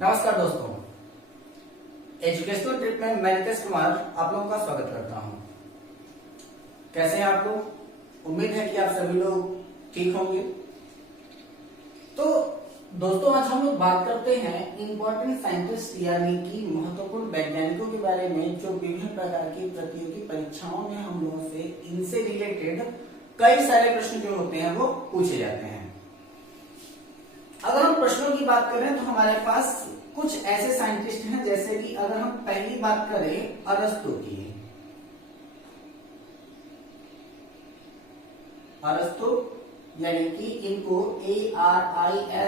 नमस्कार दोस्तों, educational trip में मैं नितेश कुमार आप लोगों का स्वागत करता हूं। कैसे हैं आप लोग? उम्मीद है कि आप सभी लोग ठीक होंगे। तो दोस्तों, आज हम लोग बात करते हैं इंपॉर्टेंट साइंटिस्ट यानी कि महत्वपूर्ण वैज्ञानिकों के बारे में जो विभिन्न प्रकार की प्रतियोगी परीक्षाओं में हम लोगों से इनसे रिलेटेड कई सारे प्रश्न जो होते हैं वो पूछे जाते हैं। अगर हम प्रश्नों की बात करें तो हमारे पास कुछ ऐसे साइंटिस्ट हैं, जैसे कि अगर हम पहली बात करें अरस्तु की। अरस्तु यानी कि इनको ARISTOTL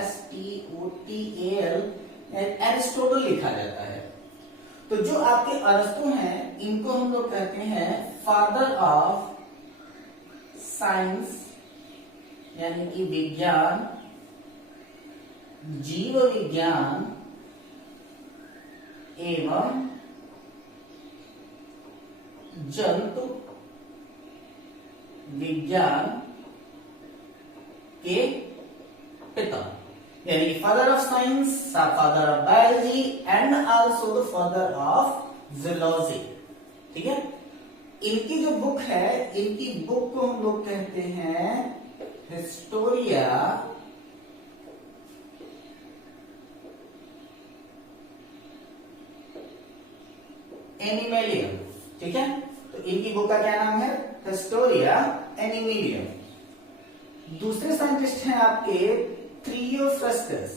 एरिस्टोटल लिखा जाता है। तो जो आपके अरस्तु हैं इनको हम लोग कहते हैं फादर ऑफ साइंस यानी कि विज्ञान, जीव विज्ञान एवं जंतु विज्ञान के पिता, यानी father of science, father of biology and also the father of zoology. ठीक है, इनकी जो बुक है, इनकी बुक को हम लोग कहते हैं हिस्टोरिया एनिमेलियम। ठीक है, तो इनकी बुक का क्या नाम है? हिस्टोरिया एनिमेलियम। दूसरे साइंटिस्ट हैं आपके थियोफ्रस्टस,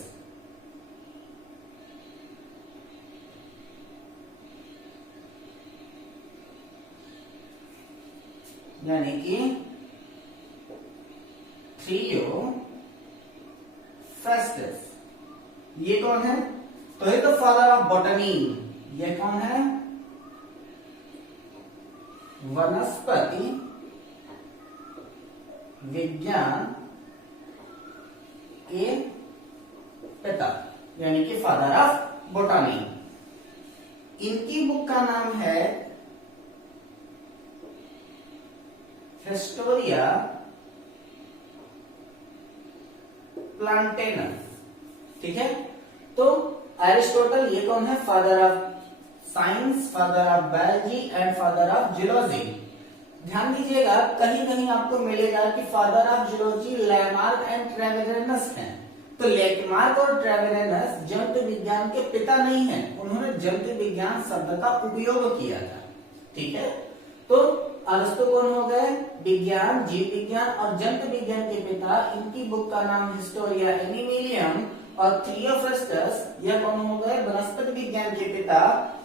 यानी कि थियोफ्रस्टस। ये कौन है? तो ये तो फादर ऑफ बॉटनी। ये कौन है? वनस्पति विज्ञान के पिता, यानी कि फादर ऑफ बोटानी। इनकी बुक का नाम है हिस्टोरिया प्लांटेनम। ठीक है, तो एरिस्टोटल ये कौन है? Father of science, father of biology and father of zoology. ध्यान दीजिएगा, कहीं कहीं आपको मिलेगा कि father of zoology Lamarck and Treviranus हैं। तो लैमार्क और ट्रेवेरेनस जंतु विज्ञान के पिता नहीं हैं, उन्होंने जंतु विज्ञान शब्द का उपयोग किया था। ठीक है, तो अरस्तु कौन हो गए? विज्ञान, जीव विज्ञान और जंतु विज्ञान के पिता। इनकी बुक का नाम हिस्टोरिया एनिमेलियम। और थियोफ्रस्टस यह कौन हो गए? वनस्पति विज्ञान के पिता,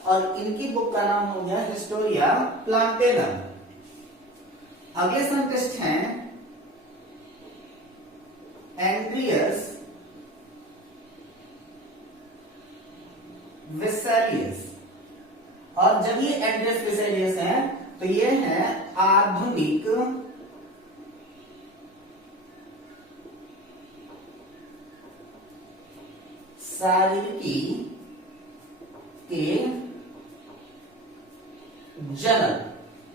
और इनकी बुक का नाम हो गया हिस्टोरिया प्लांटेनम। अगले साइंटिस्ट हैं एंड्रियस वेसेलियस। और जब ये एंड्रियस वेसेलियस हैं तो ये हैं आधुनिक शारीरिकी के जनक,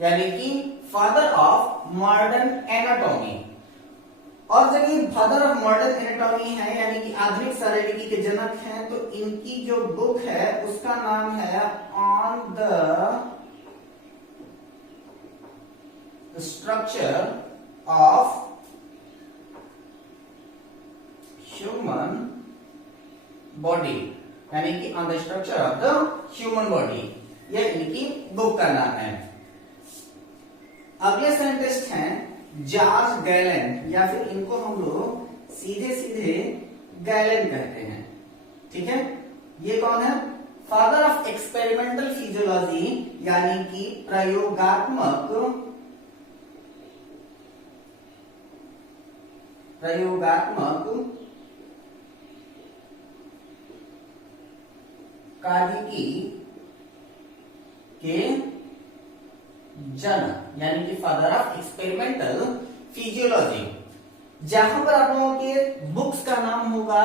यानी कि फादर ऑफ मॉडर्न एनाटॉमी। और जब ये फादर ऑफ मॉडर्न एनाटॉमी है यानी कि आधुनिक शारीरिकी के जनक हैं, तो इनकी जो बुक है उसका नाम है on the structure of human body, यानी कि on the structure of the human body. यह इनकी बुक का नाम है। अगले साइंटिस्ट हैं जॉर्ज गैलेन, या फिर इनको हम लोग सीधे सीधे गैलेन कहते हैं। ठीक है, ये कौन है? फादर ऑफ एक्सपेरिमेंटल फिजियोलॉजी, यानी कि प्रयोगात्मक कार्य के जनक, यानी कि फादर ऑफ एक्सपेरिमेंटल फिजियोलॉजी। जहां पर आप लोगों के बुक्स का नाम होगा,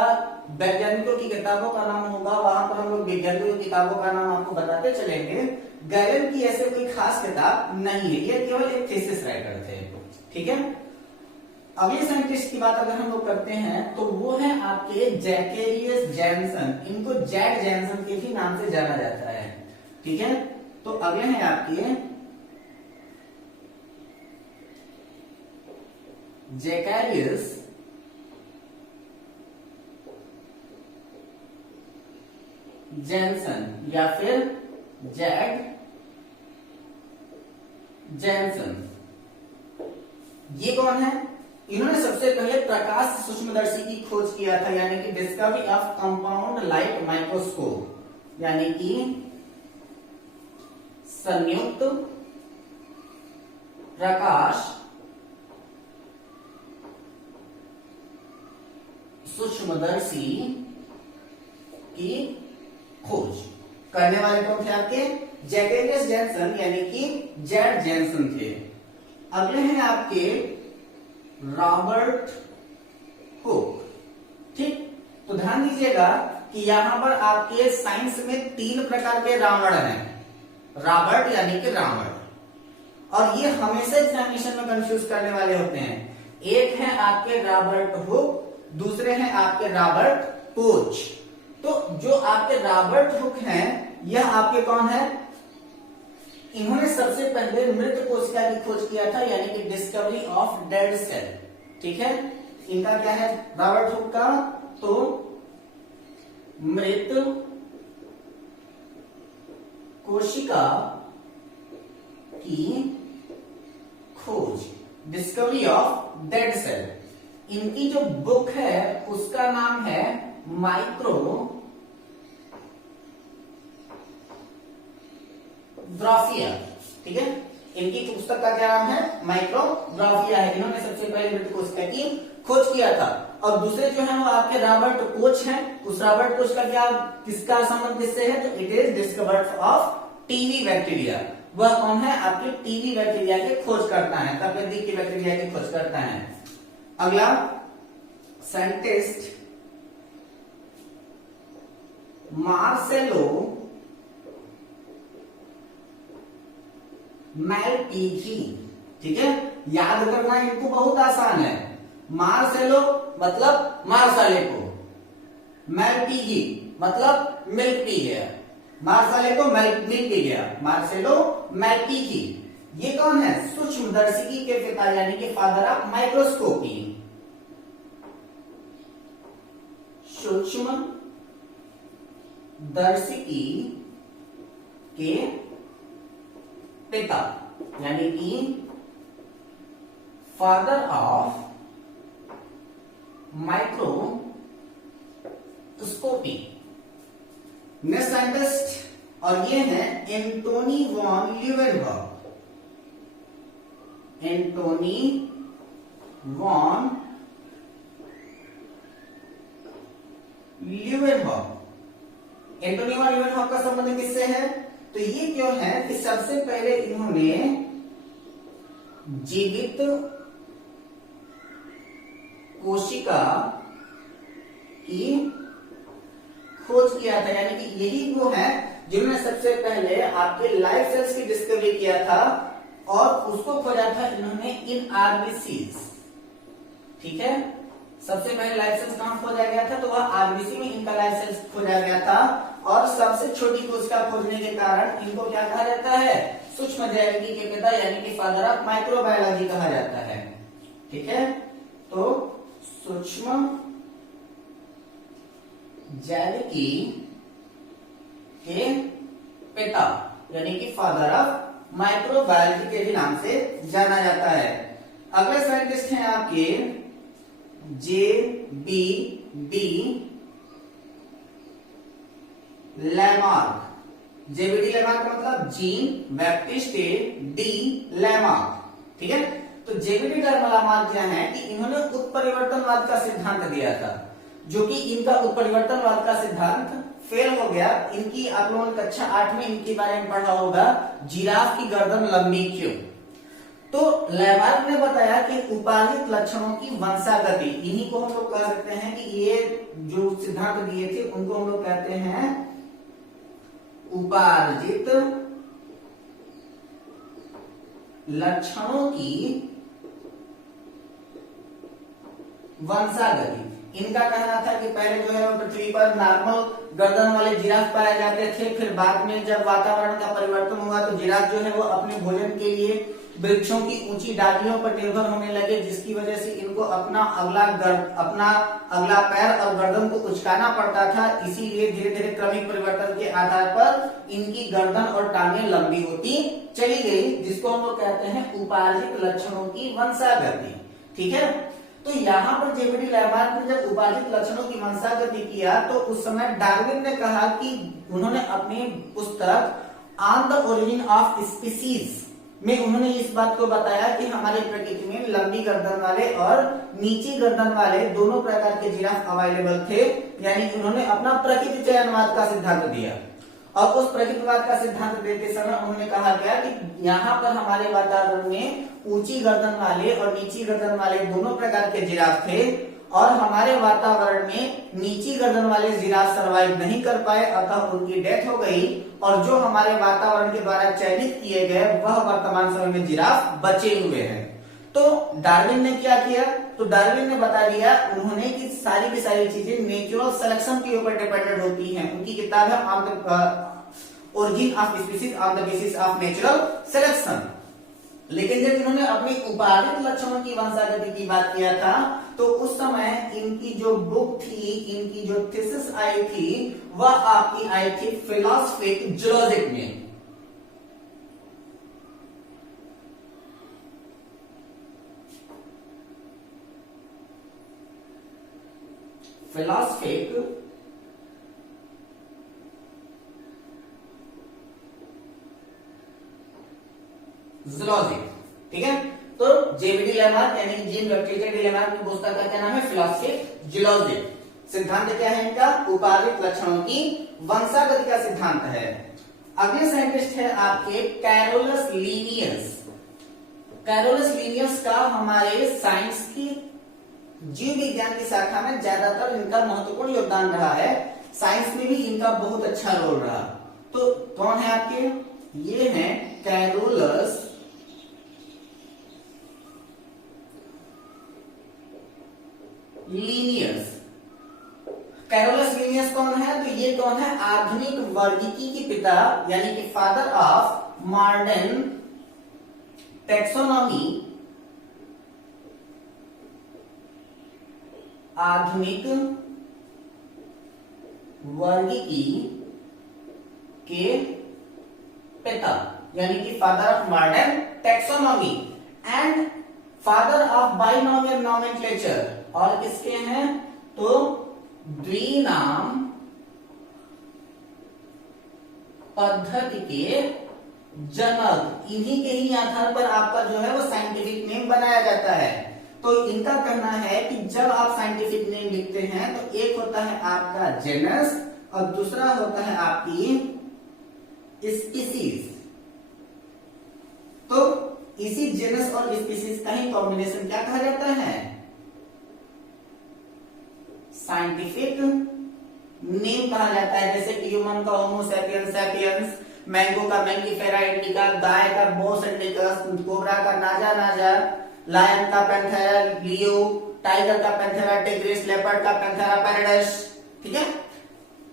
वैज्ञानिकों की किताबों का नाम होगा, वहां पर हम लोग वैज्ञानिकों की किताबों का नाम आपको बताते चलेंगे। गैलेन की ऐसे कोई खास किताब नहीं है, ये केवल एक थीसिस राइटर थे। ठीक है, अगले साइंटिस्ट की बात अगर हम लोग करते हैं तो वो है आपके जैकेरियस जैनसन। इनको जैक जैनसन के भी नाम से जाना जाता है। ठीक है, तो अगले हैं आपके जैकेरियस जैनसन या फिर जैक जैनसन। ये कौन है? इन्होंने सबसे पहले प्रकाश सूक्ष्मदर्शी की खोज किया था, यानी कि discovery of compound light microscope, यानी कि संयुक्त प्रकाश सूक्ष्मदर्शी की खोज करने वाले कौन थे? आपके जैकेरियस जैनसन, यानी कि जैक जैनसन थे। अगले हैं आपके रॉबर्ट हुक। ठीक, तो ध्यान दीजिएगा कि यहां पर आपके साइंस में 3 प्रकार के रावण हैं। रॉबर्ट यानी कि रावण, और ये हमेशा एग्जामिनेशन में कंफ्यूज करने वाले होते हैं। एक है आपके रॉबर्ट हुक, दूसरे हैं आपके रॉबर्ट कोच। तो जो आपके रॉबर्ट हुक हैं, यह आपके कौन है? इन्होंने सबसे पहले मृत कोशिका की खोज किया था, यानी कि डिस्कवरी ऑफ डेड सेल। ठीक है, इनका क्या है रॉबर्ट हुक का? तो मृत कोशिका की खोज, डिस्कवरी ऑफ डेड सेल। इनकी जो बुक है उसका नाम है माइक्रोग्राफिया। ठीक है, इनकी पुस्तक का क्या नाम है? माइक्रोग्राफिया है। इन्होंने सबसे पहले मृत कोशिका की खोज किया था। और दूसरे जो है वो आपके रॉबर्ट कोच हैं। उस रॉबर्ट कोच का क्या, किसका संबंध इससे है? तो it is discovered of TB bacteria. वह कौन है? आपके टीबी बैक्टीरिया की खोज करता है, तपेदिक की बैक्टीरिया की खोज करता है। अगला साइंटिस्ट मार्सेलो मैलपीगी। ठीक है, याद करना इनको बहुत आसान है। मार्सेलो मतलब मार्सालेको, मैलपीगी मतलब मिल्क पी गया, मार्सालेको मिल्क पी गया, मार्सेलो मैलपीगी। ये कौन है? सूक्ष्मदर्शिकी के पिता, यानी कि फादर ऑफ माइक्रोस्कोपी। सूक्ष्म दर्शिकी के पिता, यानी कि father of microscopy. Next scientist, और ये है Antonie van Leeuwenhoek. Antonie van Leeuwenhoek. Antonie van Leeuwenhoek का संबंध किससे है? तो ये क्यों है कि सबसे पहले इन्होंने जीवित कोशिका की खोज किया था, यानी कि यही वो है जिन्होंने सबसे पहले आपके लाइव सेल्स की डिस्कवरी किया था, और उसको खोजा था इन्होंने इन आरबीसीज। ठीक है, सबसे पहले लाइव सेल्स कहां खोजा गया था? तो वह आरबीसी में इनका लाइव सेल्स खोजा गया था। और सबसे छोटी कोशिका खोजने के कारण इनको क्या कहा जाता है? सूक्ष्म जैविकी के पिता, यानी कि फादर ऑफ माइक्रोबायोलॉजी कहा जाता है। ठीक है, तो सूक्ष्म जैविकी के पिता, यानी कि फादर ऑफ माइक्रोबायोलॉजी के भी नाम से जाना जाता है। अगले साइंटिस्ट हैं आपके जेबीडी लैमार्क। जेबीडी लैमार्क का मतलब जीन बैप्टिस्टे डी लैमार्क। ठीक है, तो जेबीडी लैमार्क क्या है कि इन्होंने उत्परिवर्तनवाद का सिद्धांत दिया था, जो कि इनका उत्परिवर्तनवाद का सिद्धांत फेल हो गया। इनकी आप लोगों ने कक्षा 8 में इनके बारे में पढ़ा होगा, जिराफ की गर्दन लंबी क्यों। तो लैमार्क ने बताया कि उपार्जित लक्षणों की वंशागति, इन्हीं को हम लोग कह सकते हैं कि ये जो सिद्धांत दिए थे उनको हम लोग कहते हैं उपार्जित लक्षणों की वंशागति। इनका कहना था कि पहले जो है वो पृथ्वी पर नॉर्मल गर्दन वाले जिराफ पाए जाते थे, फिर बाद में जब वातावरण का परिवर्तन हुआ तो जिराफ जो है वो अपने भोजन के लिए वृक्षों की ऊंची डालियों पर निर्भर होने लगे, जिसकी वजह से इनको अपना अगला पैर और गर्दन को उचकाना पड़ता था। इसीलिए धीरे धीरे क्रमिक परिवर्तन के आधार पर इनकी गर्दन और टांगें लंबी होती चली गई, जिसको हम लोग कहते हैं उपार्जित लक्षणों की वंशागति। ठीक है, तो यहाँ पर जेबीडी लैमार्क ने जब उपार्जित लक्षणों की वंशागति किया तो उस समय डार्विन ने कहा कि उन्होंने अपनी पुस्तक on the origin of species में उन्होंने इस बात को बताया कि हमारी प्रकृति में लंबी गर्दन वाले और नीची गर्दन वाले दोनों प्रकार के जिराफ अवेलेबल थे। यानी उन्होंने अपना प्रकृति चयनवाद का सिद्धांत दिया, और उस प्रकृतिवाद का सिद्धांत देते समय उन्होंने कहा गया कि यहाँ पर हमारे वातावरण में ऊंची गर्दन वाले और नीची गर्दन वाले दोनों प्रकार के जिराफ थे, और हमारे वातावरण में नीची गर्दन वाले जिराफ सर्वाइव नहीं कर पाए, अतः उनकी डेथ हो गई, और जो हमारे वातावरण के द्वारा चयनित किए गए वह वर्तमान समय में जिराफ बचे हुए हैं। तो डार्विन ने क्या किया, तो डार्विन ने बता दिया उन्होंने कि सारी की सारी चीजें नेचुरल सिलेक्शन के ऊपर डिपेंडेंट होती हैं। उनकी किताब है on the origin of species on the basis of natural selection. लेकिन जब इन्होंने अपनी उपार्जित लक्षणों की वंशागति की बात किया था तो उस समय इनकी जो बुक थी, इनकी जो थीसिस आई थी, वह आपकी आई थी फिलोसफिक जूलॉजिक में। Philosophic zoologic. ठीक है, तो जेबीडी लैमार्क यानी जीन बैप्टिस्ट डी लैमार्क की पुस्तक का क्या नाम है, फिलोसफिक जूलॉजिक। सिद्धांत क्या है इनका, उपार्जित लक्षणों की वंशागति का सिद्धांत है। अगले साइंटिस्ट है आपके कैरोलस लीनियस। कैरोलस लीनियस का हमारे साइंस की जीव विज्ञान की शाखा में ज्यादातर इनका महत्वपूर्ण योगदान रहा है। साइंस में भी इनका बहुत अच्छा रोल रहा। तो कौन है आपके, ये हैं कैरोलस लीनियस। कैरोलस लीनियस कौन है, तो ये कौन है, आधुनिक वर्गीकी के पिता यानी कि फादर ऑफ मॉडर्न टेक्सोनॉमी, आधुनिक वर्गीकी के पिता यानी कि father of modern taxonomy and father of binomial nomenclature. और किसके हैं, तो द्विनाम पद्धति के जनक। इन्हीं के ही आधार पर आपका जो है वो साइंटिफिक नेम बनाया जाता है। तो इनका कहना है कि जब आप साइंटिफिक नेम लिखते हैं तो एक होता है आपका जेनस और दूसरा होता है आपकी स्पीसीज। तो इसी जेनस और स्पीसीज का ही कॉम्बिनेशन क्या कहा जाता है, साइंटिफिक नेम कहा जाता है। जैसे कि ह्यूमन का होमो सैपियंस सैपियंस, मैंगो का मैंगीफेरा इंडिका, गाय का बोस इंडिकस, कोबरा का नाजा नाजा, लायन का पैंथेरा लियो, टाइगर का पैंथेरा टिग्रिस, लेपर्ड का पैंथेरा पैराडाइस, ठीक है,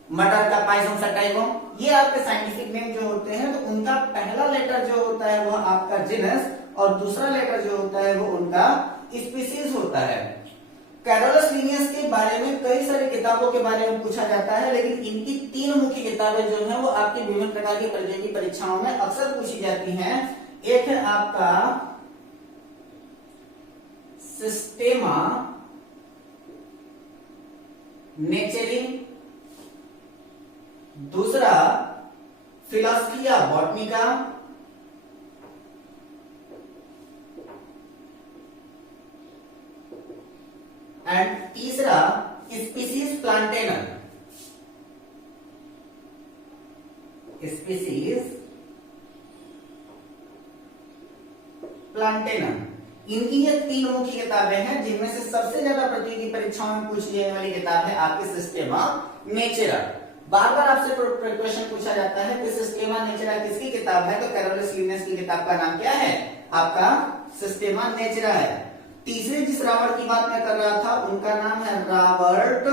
मटर का पाइसम सटाइगो। ये आपके साइंटिफिक नेम जो होते हैं तो उनका पहला लेटर जो होता है वो आपका जीनस और दूसरा लेटर जो होता है वो उनका स्पीसीज होता है। कैरोलस लीनियस के बारे में कई सारी किताबों के बारे में पूछा जाता है, लेकिन इनकी तीन मुख्य किताबें जो हैं वो आपकी विभिन्न प्रकार की प्रतियोगी परीक्षाओं में अक्सर पूछी जाती हैं। एक है आपका सिस्टेमा नेचरी, दूसरा फिलोसफिया बॉटनिका, एंड तीसरा स्पीसीज प्लांटेनम। स्पीसीज प्लांटेनम, इनकी ये तीन मुख्य किताबें हैं जिनमें से सबसे ज्यादा प्रतियोगी परीक्षाओं में पूछी जाने वाली किताब है आपकी सिस्टेमा नेचरा। बार बार आपसे क्वेश्चन पूछा जाता है कि सिस्टेमा नेचरा किसकी किताब है, तो कैरोलस लीनियस की किताब का नाम क्या है, आपका सिस्टेमा नेचरा है। तीसरे जिस रावण की बात मैं कर रहा था उनका नाम है रॉबर्ट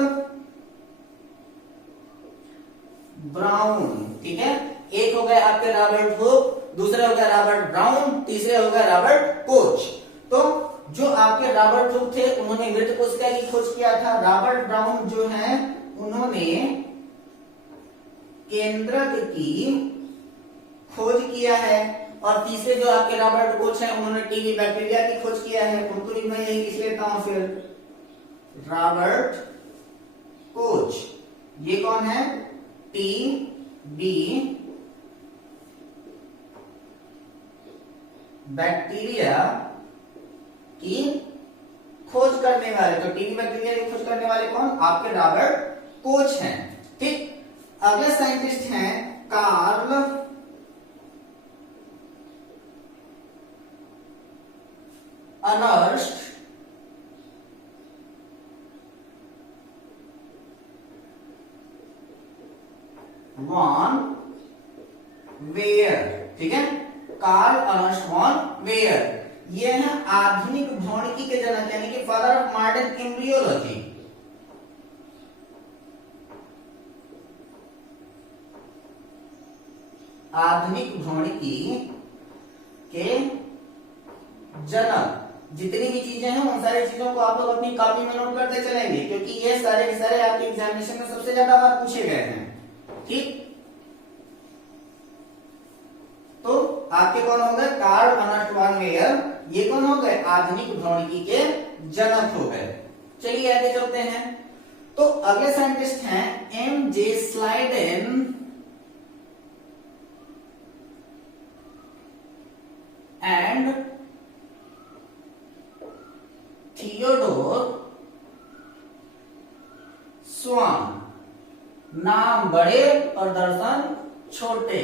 ब्राउन। ठीक है, एक हो गए आपके रॉबर्ट हुक, दूसरे हो गए रॉबर्ट ब्राउन, तीसरे हो गए रॉबर्ट कोच। तो जो आपके रॉबर्ट हुक थे उन्होंने मृत कोशिका की खोज किया था। रॉबर्ट ब्राउन जो है उन्होंने केंद्रक की खोज किया है, और तीसरे जो आपके रॉबर्ट कोच हैं उन्होंने टीबी बैक्टीरिया की खोज किया है। उनको भी मैं यही लिख लेता हूं फिर, रॉबर्ट कोच। ये कौन है? टीबी बैक्टीरिया की खोज करने वाले। तो टीबी बैक्टीरिया की खोज करने वाले कौन? आपके रॉबर्ट कोच हैं। ठीक, अगले साइंटिस्ट हैं कार्ल अर्नस्ट वॉन वेयर। ठीक है, कार्ल अर्नस्ट वॉन वेयर, ये है आधुनिक भौतिकी के जनक, यानी कि फादर ऑफ मॉडर्न एम्ब्रियोलॉजी। आधुनिक भौतिकी के जनक। जितनी भी चीजें हैं उन सारी चीजों को आप लोग अपनी कॉपी में नोट करते चलेंगे, क्योंकि ये सारे के सारे आपके एग्जामिनेशन में सबसे ज्यादा बार पूछे गए हैं। ठीक, तो आपके कौन हो गए? कार्ल अर्नस्ट वॉन वेयर, ये कौन हो गए? आधुनिक भौतिकी के जनक हो गए। चलिए आगे चलते हैं। तो अगले साइंटिस्ट हैं M J Schleiden and Theodore Schwann. नाम बड़े और दर्शन छोटे।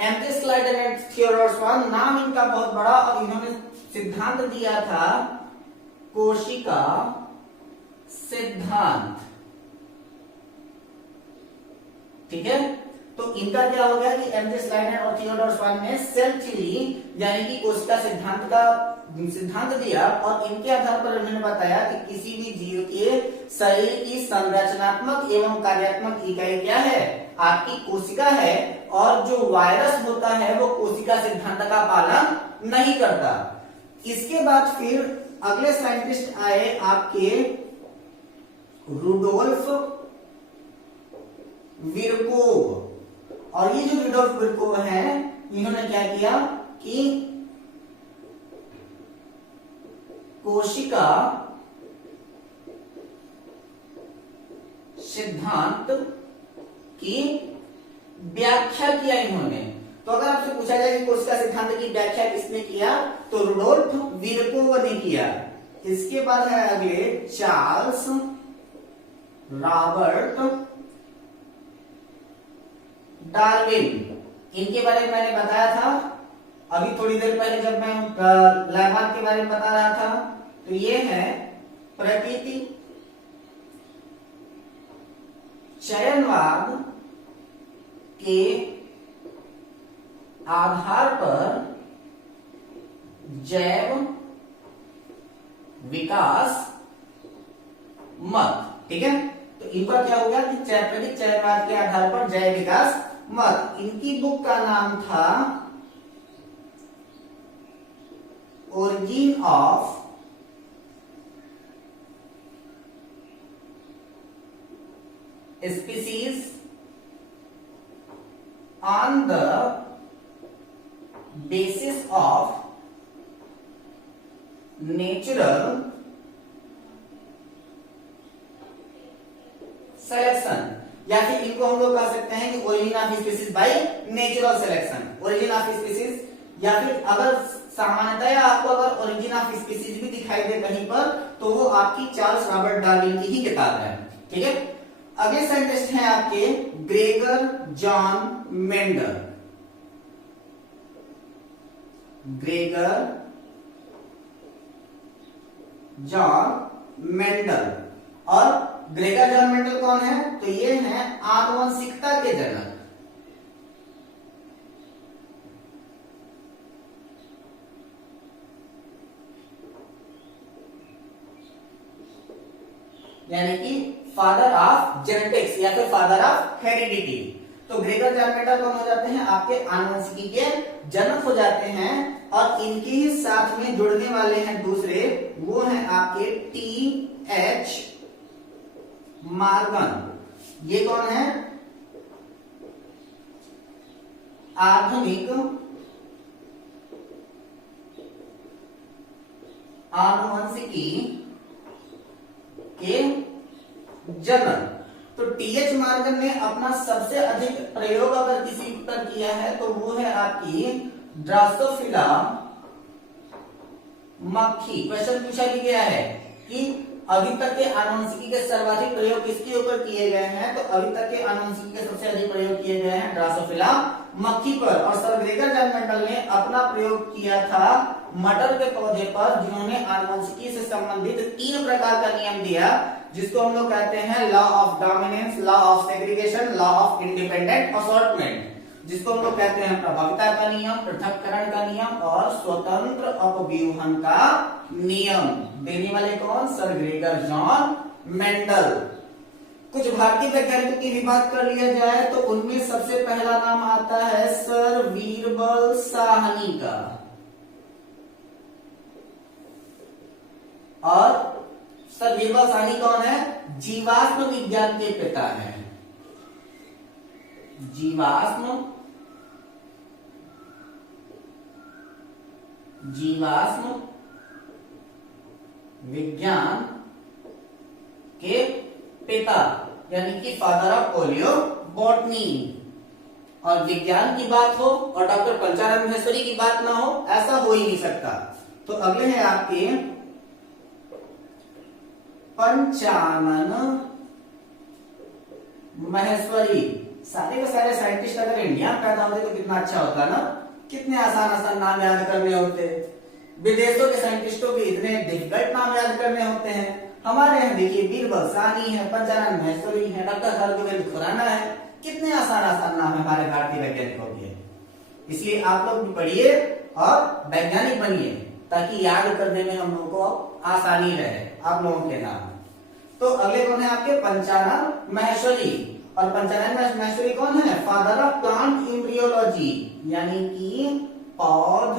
MJ Schleiden and Theodore Schwann, नाम इनका बहुत बड़ा, और इन्होंने सिद्धांत दिया था कोशिका सिद्धांत। ठीक है, तो इनका क्या हो गया कि एमजे स्लाइडेन और थियोडोर स्वान ने सेल थ्योरी यानी कि कोशिका सिद्धांत का सिद्धांत दिया, और इनके आधार पर उन्होंने बताया कि किसी भी जीव के शरीर की संरचनात्मक एवं कार्यात्मक इकाई क्या है? आपकी कोशिका है, और जो वायरस होता है वो कोशिका सिद्धांत का पालन नहीं करता। इसके बाद फिर अगले साइंटिस्ट आए आपके रुडोल्फ विरकोव, और ये जो रुडोल्फ विरकोव है इन्होंने क्या किया कि कोशिका सिद्धांत की व्याख्या किया इन्होंने। तो अगर आपसे पूछा जाए कि कोशिका सिद्धांत की व्याख्या किसने किया, तो रुडोल्फ विरकोव ने किया। इसके बाद है अगले चार्ल्स रॉबर्ट डार्विन। इनके बारे में मैंने बताया था अभी थोड़ी देर पहले जब मैं लामार्क के बारे में बता रहा था। तो ये है प्रकृति चयनवाद के आधार पर जैव विकास मत। ठीक है, तो इनका क्या हो गया कि प्रकृति चयनवाद के आधार पर जैव विकास मत। इनकी बुक का नाम था origin of species on the basis of natural selection, या फिर इनको हम लोग कह सकते हैं कि origin of species by natural selection. Origin of species, या फिर अगर सामान्यतया आपको अगर ओरिजिन ऑफ स्पीसीज भी दिखाई दे कहीं पर, तो वो आपकी चार्ल्स रॉबर्ट डार्विन की ही किताब है। ठीक है, अगले साइंटिस्ट हैं आपके Gregor John Mendel. Gregor John Mendel, और ग्रेगर जॉन मेंडल कौन है? तो ये है आनुवंशिकता के जनक। यानी कि फादर ऑफ जेनेटिक्स या फिर फादर ऑफ हेरिडिटी। तो ग्रेगर जानमेटर कौन हो जाते हैं? आपके आनुवंशिकी के जनक हो जाते हैं। और इनके ही साथ में जुड़ने वाले हैं दूसरे, वो हैं आपके टी.एच. मॉर्गन। ये कौन है? आधुनिक आनुवंशिकी के जनक। तो टी.एच. मॉर्गन ने अपना सबसे अधिक प्रयोग अगर किसी पर किया है तो वो है आपकी ड्रोसोफिला मक्खी। क्वेश्चन पूछा भी गया है कि अभी तक के आनुवंशिकी के सर्वाधिक प्रयोग किसके ऊपर किए गए हैं? तो अभी तक के आनुवंशिकी के सबसे अधिक प्रयोग किए गए हैं ड्रोसोफिला मक्खी पर। और सर ग्रेगर जानमेटल ने अपना प्रयोग किया था मटर के पौधे पर, जिन्होंने आनुवंशिकी से संबंधित 3 प्रकार का नियम दिया, जिसको हम लोग कहते हैं law of dominance, law of segregation, law of independent assortment, जिसको हम लोग कहते हैं प्रभाविता का नियम, पृथक्करण का नियम और स्वतंत्र अपव्यूहन का नियम। देने वाले कौन? Sir Gregor John Mendel. कुछ भारतीय वैज्ञानिकों की भी बात कर लिया जाए तो उनमें सबसे पहला नाम आता है सर वीरबल साहनी का। और सर वीरबल साहनी कौन है? जीवाश्म विज्ञान के पिता हैं। जीवाश्म विज्ञान के पिता, यानी कि फादर ऑफ पोलियो बॉटनी। और विज्ञान की बात हो और डॉक्टर पंचानन महेश्वरी की बात ना हो, ऐसा हो ही नहीं सकता। तो अगले हैं आपके पंचानन महेश्वरी। सारे के सारे साइंटिस्ट अगर इंडिया में पैदा होते तो कितना अच्छा होता ना, कितने आसान आसान नाम याद करने होते। विदेशों के साइंटिस्टों के इतने डिफिकल्ट नाम याद करने होते हैं। हमारे यहाँ देखिए बीरबल साहनी है, पंचानन महेश्वरी है, डॉक्टर हरगोविंद खुराना है, कितने आसान आसान नाम है हमारे भारतीय वैज्ञानिकों के। इसलिए आप लोग भी पढ़िए और वैज्ञानिक बनिए, ताकि याद करने में हम लोगों को आसानी रहे आप लोगों के नाम। तो अगले कौन है आपके? पंचानन महेश्वरी। और पंचानन महेश्वरी कौन है? फादर ऑफ प्लांट एम्ब्रियोलॉजी, यानी कि पौध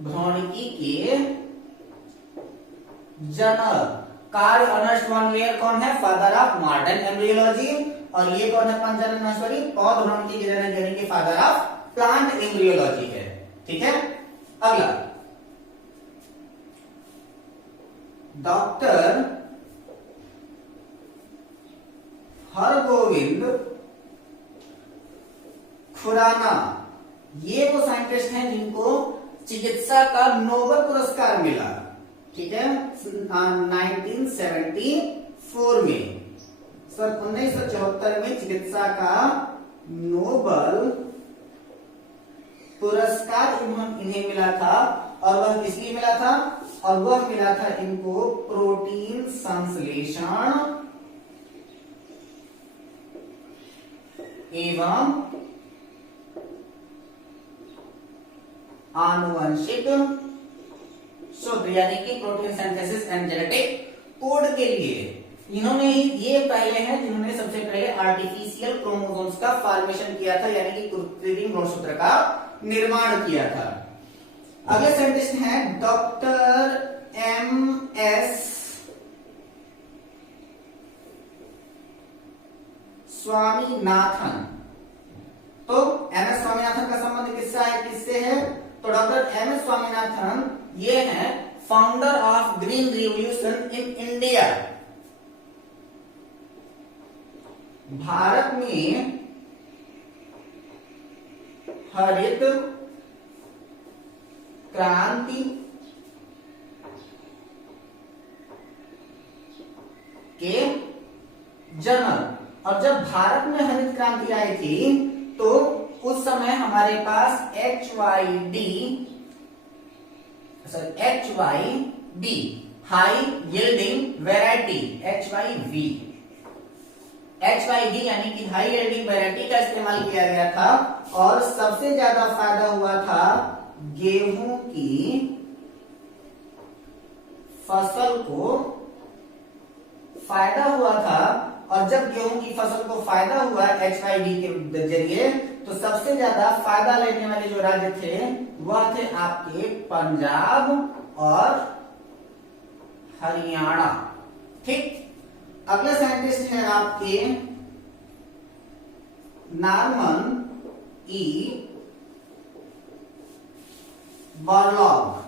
भ्रूणिकी के जनक। कार्ल अर्नेस्ट वॉन लेयर कौन है? Father of modern embryology. और ये कौन है? पंचानन महेश्वरी, पौध भ्रूणिकी के जनक, यानी कि फादर ऑफ प्लांट एम्ब्रियोलॉजी है। ठीक है। अगला डॉक्टर हरगोविंद खुराना। ये वो साइंटिस्ट हैं जिनको चिकित्सा का नोबेल पुरस्कार मिला। ठीक है, 1974 में। सन 1974 में चिकित्सा का नोबेल पुरस्कार इन्हें मिला था। और वह किस लिए मिला था? और वह मिला था इनको प्रोटीन संश्लेषण एवं आनुवंशिक शोध, यानी कि protein synthesis and genetic code के लिए। इन्होंने ही ये पहले हैं जिन्होंने सबसे पहले आर्टिफिशियल क्रोमोसोम्स का फॉर्मेशन किया था, यानी कि कृत्रिम गुणसूत्र का निर्माण किया था। अगले साइंटिस्ट हैं डॉक्टर एम.एस. स्वामीनाथन। तो एम.एस. स्वामीनाथन का संबंध किससे है? तो डॉक्टर एम.एस. स्वामीनाथन ये हैं founder of green revolution in India. Bharat में हरित क्रांति के जनक। और जब भारत में हरित क्रांति आई थी तो उस समय हमारे पास HYD high yielding variety HYD यानी कि हाई यील्डिंग वैरायटी का इस्तेमाल किया गया था। और सबसे ज्यादा फायदा हुआ था गेहूं की फसल को फायदा हुआ था, और जब गेहूं की फसल को फायदा हुआ HYD के जरिए, तो सबसे ज्यादा फायदा लेने वाले जो राज्य थे वह थे आपके पंजाब और हरियाणा। ठीक, अगले साइंटिस्ट हैं आपके Norman E Borlaug.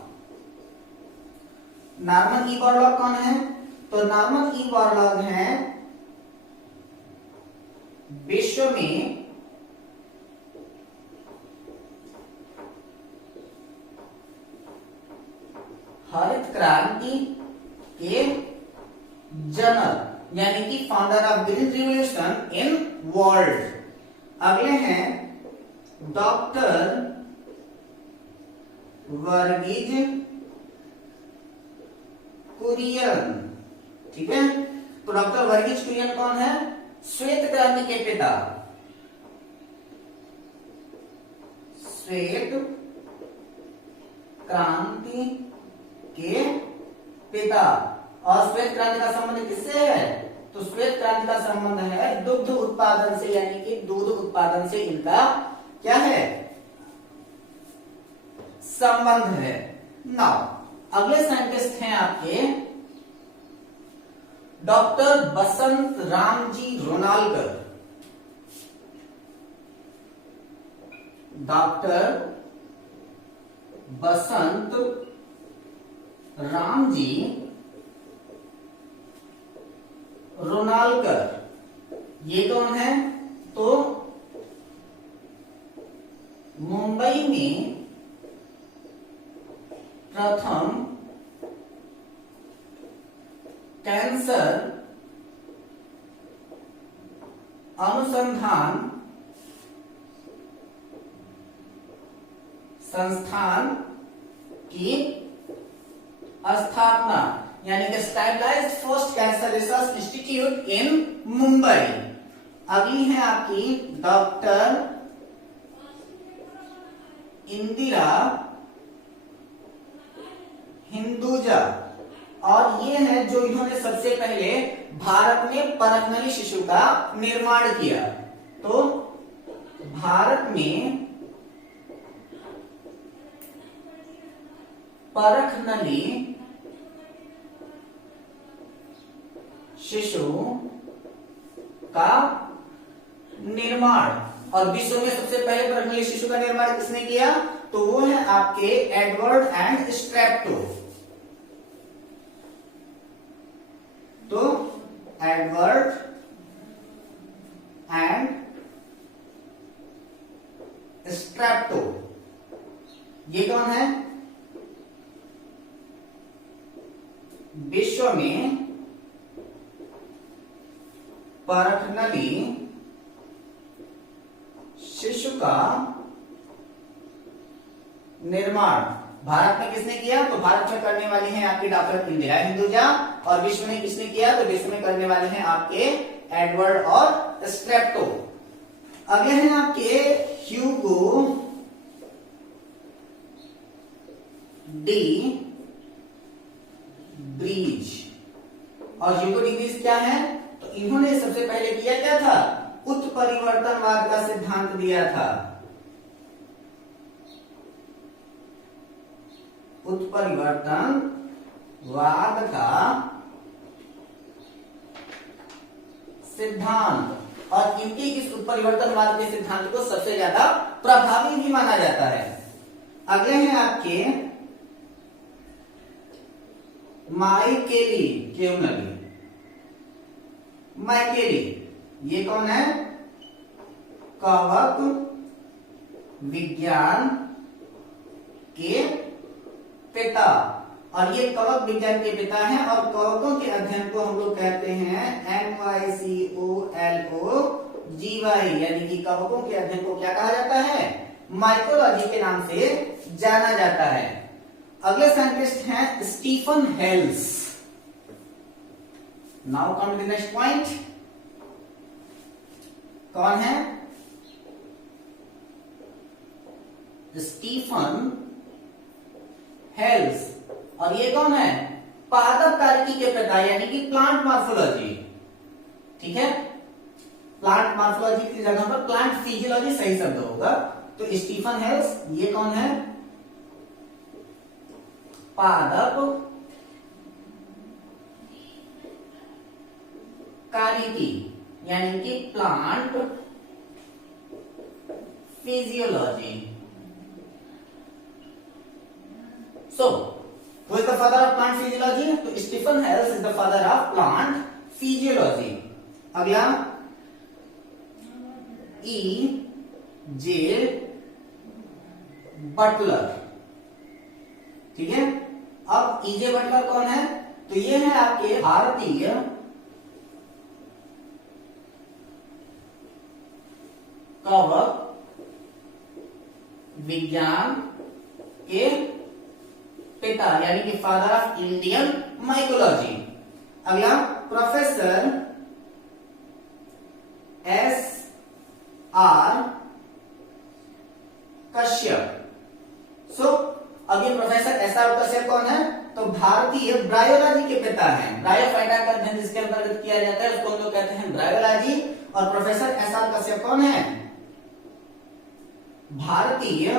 Norman E Borlaug कौन है? तो नॉर्मन ई बोरलॉग हैं विश्व में हरित क्रांति के जनक, यानी कि founder of green revolution in world. अगले हैं डॉक्टर वर्गीज कुरियन। ठीक है, तो डॉक्टर वर्गीज कुरियन कौन है? श्वेत क्रांति के पिता। श्वेत क्रांति के पिता। और श्वेत क्रांति का संबंध किससे है? तो श्वेत क्रांति का संबंध है दुग्ध उत्पादन से, यानी कि दूध उत्पादन से इनका क्या है? संबंध है। नाउ अगले साइंटिस्ट हैं आपके डॉक्टर बसंत राम जी रोनालकर। डॉक्टर बसंत राम जी रोनालकर, ये कौन है? तो मुंबई में प्रथम कैंसर अनुसंधान संस्थान की स्थापना, यानी कि established first cancer research institute in Mumbai. अगली है आपकी डॉक्टर इंदिरा हिंदुजा, और ये है जो इन्होंने सबसे पहले भारत में परखनली शिशु का निर्माण किया। तो भारत में परखनली शिशु का निर्माण, और विश्व में सबसे पहले परखनली शिशु का निर्माण किसने किया? तो वो है आपके एडवर्ड एंड स्ट्रेप्टो। तो एडवर्ड एंड स्ट्रेप्टो ये कौन है? विश्व में परखनली शिशु का निर्माण भारत में किसने किया? तो भारत में करने वाली हैं आपकी डॉक्टर इंदिरा हिंदुजा, और विश्व में किसने किया? तो विश्व में करने वाले हैं आपके एडवर्ड और स्ट्रेप्टो। अगले हैं आपके ह्यूगो डी ब्रीज। और ह्यूगो डी ब्रीज क्या है? तो इन्होंने सबसे पहले किया क्या था? उत्परिवर्तनवाद का सिद्धांत दिया था। उत्परिवर्तनवाद का सिद्धांत, और इनके इस उत्परिवर्तनवाद के सिद्धांत को सबसे ज्यादा प्रभावी भी माना जाता है। अगले हैं आपके माइकेली क्यूनली। माइकेली ये कौन है? कवक विज्ञान के पिता, और ये कवक विज्ञान के पिता हैं, और कवकों के अध्ययन को हम लोग कहते हैं MYCOLOGY, यानी कि कवकों के अध्ययन को क्या कहा जाता है? माइकोलॉजी के नाम से जाना जाता है। अगले साइंटिस्ट हैं Stephen Hales. Now come to the next point. कौन है? स्टीफन हेल्स, और ये कौन है? पादप कार्यकी के पिता यानी कि प्लांट मॉर्फोलॉजी, ठीक है, प्लांट मॉर्फोलॉजी की जगह पर प्लांट फिजियोलॉजी सही शब्द होगा। तो स्टीफन हेल्स ये कौन है, पादप कार्यकी यानी कि plant physiology. So who is the father of plant physiology, तो Stephen Hales is the father of plant physiology. अगला ई जे बटलर, ठीक है। अब ई जे बटलर कौन है, तो ये है आपके भारतीय कवक विज्ञान के पिता यानी कि फादर ऑफ इंडियन माइकोलॉजी। अगला प्रोफेसर एस आर कश्यप। सो अब ये प्रोफेसर एस आर कश्यप कौन है, तो भारतीय ब्रायोलॉजी के पिता हैं। ब्रायोफाइटा का अध्ययन जिसके अंतर्गत किया जाता है उसको हम लोग कहते हैं ब्रायोलॉजी। और प्रोफेसर एस आर कश्यप कौन है, भारतीय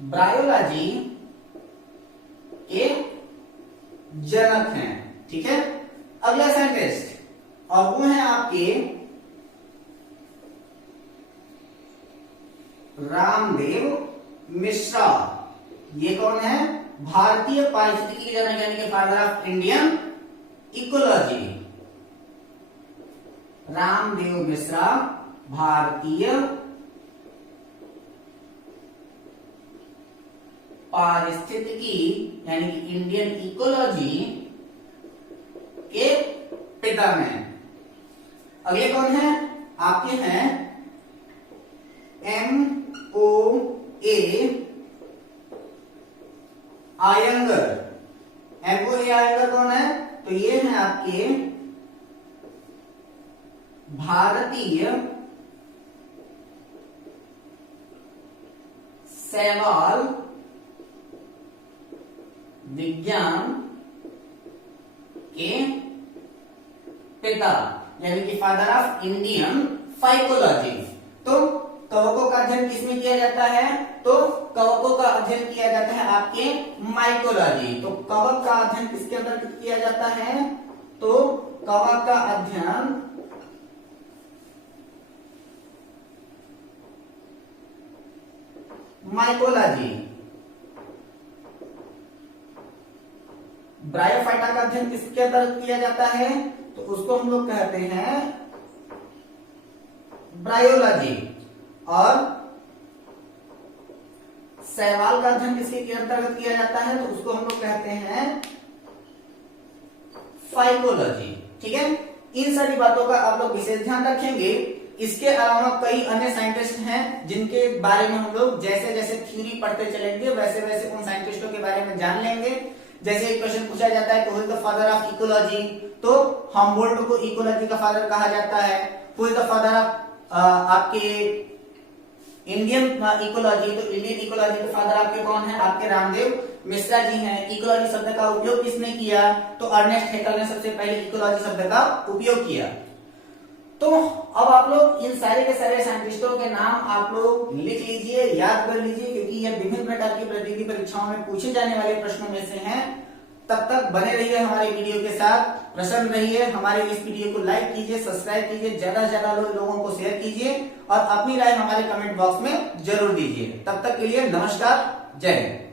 ब्रायोलॉजी के जनक हैं, ठीक है। अगला साइंटिस्ट और वो है आपके रामदेव मिश्रा। ये कौन है, भारतीय पारिस्थितिकी जनक यानी कि father of Indian ecology. Ramdev Mishra भारतीय पारिस्थितिकी यानी कि इंडियन इकोलॉजी के पिता हैं। अगले कौन है, आपके हैं एम ओ ए आयंगर। एम ओ ए आयंगर कौन है, तो ये है आपके भारतीय शैवाल विज्ञान के पिता यानी कि फादर ऑफ इंडियन फाइकोलॉजी। तो कवकों का अध्ययन किसमें किया जाता है, तो कवकों का अध्ययन किया जाता है आपके माइकोलॉजी। तो कवक का अध्ययन किसके अंतर्गत किया जाता है, तो कवक का अध्ययन माइकोलॉजी। ब्रायोफाइटा का अध्ययन किसके अंतर्गत किया जाता है, तो उसको हम लोग कहते हैं ब्रायोलॉजी। और शैवाल का अध्ययन किसके अंतर्गत किया जाता है, तो उसको हम लोग कहते हैं फाइकोलॉजी, ठीक है। इन सारी बातों का आप लोग विशेष ध्यान रखेंगे। इसके अलावा कई अन्य साइंटिस्ट हैं जिनके बारे में हम लोग जैसे जैसे थ्योरी पढ़ते चलेंगे वैसे वैसे उन साइंटिस्टों के बारे में जान लेंगे। जैसे एक क्वेश्चन पूछा जाता है who is the father of ecology, तो हम्बोल्ट को इकोलॉजी का फादर कहा जाता है। Who is the father of आपके इंडियन इकोलॉजी, तो इंडियन इकोलॉजी के फादर आपके कौन है, आपके रामदेव मिश्रा जी हैं। इकोलॉजी शब्द का उपयोग किसने किया, तो अर्नेस्ट हैकेल ने सबसे पहले इकोलॉजी शब्द का उपयोग किया। तो अब आप लोग इन सारे के सारे साइंटिस्टों के नाम आप लोग लिख लीजिए, याद कर लीजिए, क्योंकि यह विभिन्न प्रकार की प्रतियोगी परीक्षाओं में पूछे जाने वाले प्रश्नों में से हैं। तब तक बने रहिए हमारे वीडियो के साथ, प्रसन्न रहिए। हमारे इस वीडियो को लाइक कीजिए, सब्सक्राइब कीजिए, ज्यादा से ज्यादा लोगों को शेयर कीजिए और अपनी राय हमारे कमेंट बॉक्स में जरूर दीजिए। तब तक के लिए नमस्कार, जय हिंद।